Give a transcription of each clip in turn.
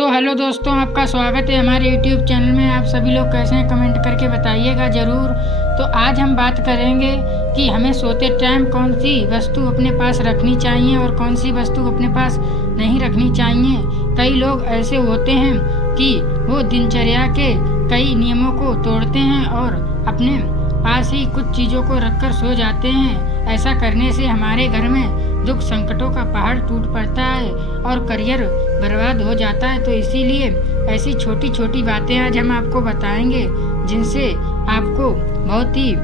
Hello दोस्तों, आपका स्वागत है हमारे YouTube चैनल में। आप सभी लोग कैसे हैं कमेंट करके बताइएगा ज़रूर। तो आज हम बात करेंगे कि हमें सोते टाइम कौन सी वस्तु अपने पास रखनी चाहिए और कौन सी वस्तु अपने पास नहीं रखनी चाहिए। कई लोग ऐसे होते हैं कि वो दिनचर्या के कई नियमों को तोड़ते हैं और अपने पास ही कुछ चीज़ों को रखकर सो जाते हैं। ऐसा करने से हमारे घर में दुख संकटों का पहाड़ टूट पड़ता है और करियर बर्बाद हो जाता है। तो इसीलिए ऐसी छोटी छोटी बातें आज हम आपको बताएंगे जिनसे आपको बहुत ही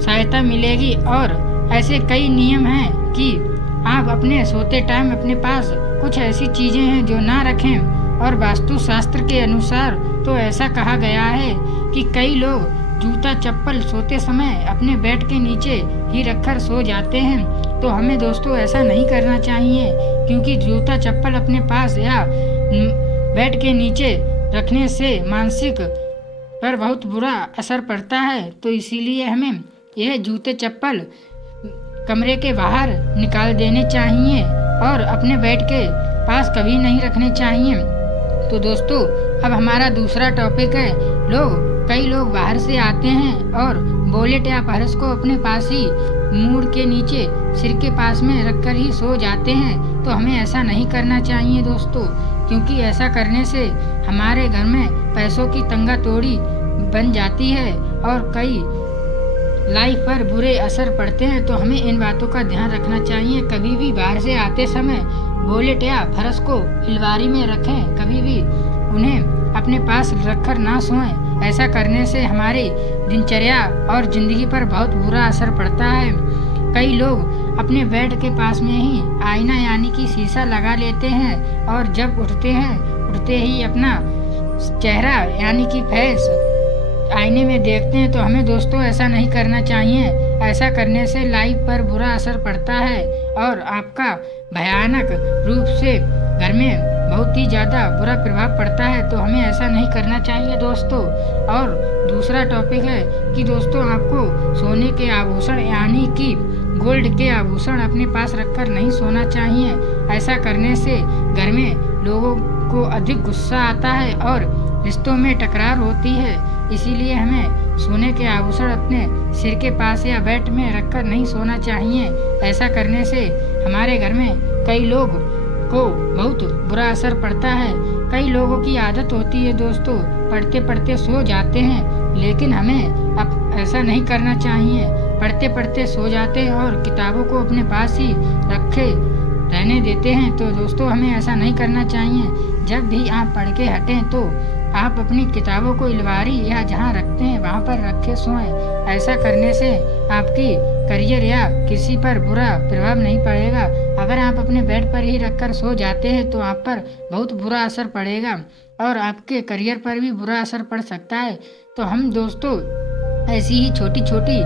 सहायता मिलेगी। और ऐसे कई नियम हैं कि आप अपने सोते टाइम अपने पास कुछ ऐसी चीज़ें हैं जो ना रखें। और वास्तुशास्त्र के अनुसार तो ऐसा कहा गया है कि कई लोग जूता चप्पल सोते समय अपने बेड के नीचे ही रखकर सो जाते हैं। तो हमें दोस्तों ऐसा नहीं करना चाहिए, क्योंकि जूता चप्पल अपने पास या बेड के नीचे रखने से मानसिक पर बहुत बुरा असर पड़ता है। तो इसीलिए हमें यह जूते चप्पल कमरे के बाहर निकाल देने चाहिए और अपने बेड के पास कभी नहीं रखने चाहिए। तो दोस्तों अब हमारा दूसरा टॉपिक है, कई लोग बाहर से आते हैं और वॉलेट या पर्स को अपने पास ही मुड़ के नीचे सिर के पास में रखकर ही सो जाते हैं। तो हमें ऐसा नहीं करना चाहिए दोस्तों, क्योंकि ऐसा करने से हमारे घर में पैसों की तंगा तोड़ी बन जाती है और कई लाइफ पर बुरे असर पड़ते हैं। तो हमें इन बातों का ध्यान रखना चाहिए। कभी भी बाहर से आते समय वॉलेट या पर्स को अलमारी में रखें, कभी भी उन्हें अपने पास रखकर ना सोएं। ऐसा करने से हमारी दिनचर्या और ज़िंदगी पर बहुत बुरा असर पड़ता है। कई लोग अपने बेड के पास में ही आईना यानी कि शीशा लगा लेते हैं और जब उठते ही अपना चेहरा यानी कि फेस आईने में देखते हैं। तो हमें दोस्तों ऐसा नहीं करना चाहिए। ऐसा करने से लाइफ पर बुरा असर पड़ता है और आपका भयानक रूप से घर में बहुत ही ज़्यादा बुरा प्रभाव पड़ता है। तो हमें ऐसा नहीं करना चाहिए दोस्तों। और दूसरा टॉपिक है कि दोस्तों आपको सोने के आभूषण यानी कि गोल्ड के आभूषण अपने पास रखकर नहीं सोना चाहिए। ऐसा करने से घर में लोगों को अधिक गुस्सा आता है और रिश्तों में टकरार होती है। इसीलिए हमें सोने के आभूषण अपने सिर के पास या बेड में रखकर नहीं सोना चाहिए। ऐसा करने से हमारे घर में कई लोग को बहुत बुरा असर पड़ता है। कई लोगों की आदत होती है दोस्तों, पढ़ते पढ़ते सो जाते हैं, लेकिन हमें अब ऐसा नहीं करना चाहिए। पढ़ते पढ़ते सो जाते हैं और किताबों को अपने पास ही रखे रहने देते हैं। तो दोस्तों हमें ऐसा नहीं करना चाहिए। जब भी आप पढ़ के हटें तो आप अपनी किताबों को अलमारी या जहाँ रखते हैं वहाँ पर रखे सोएं। ऐसा करने से आपकी करियर या किसी पर बुरा प्रभाव नहीं पड़ेगा। अगर आप अपने बेड पर ही रखकर सो जाते हैं तो आप पर बहुत बुरा असर पड़ेगा और आपके करियर पर भी बुरा असर पड़ सकता है। तो हम दोस्तों ऐसी ही छोटी छोटी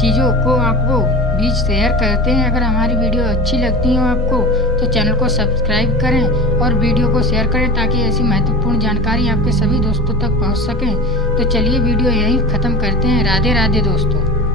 चीज़ों को आपको बीच शेयर करते हैं। अगर हमारी वीडियो अच्छी लगती हो आपको तो चैनल को सब्सक्राइब करें और वीडियो को शेयर करें ताकि ऐसी महत्वपूर्ण जानकारी आपके सभी दोस्तों तक पहुंच सकें। तो चलिए वीडियो यहीं ख़त्म करते हैं। राधे राधे दोस्तों।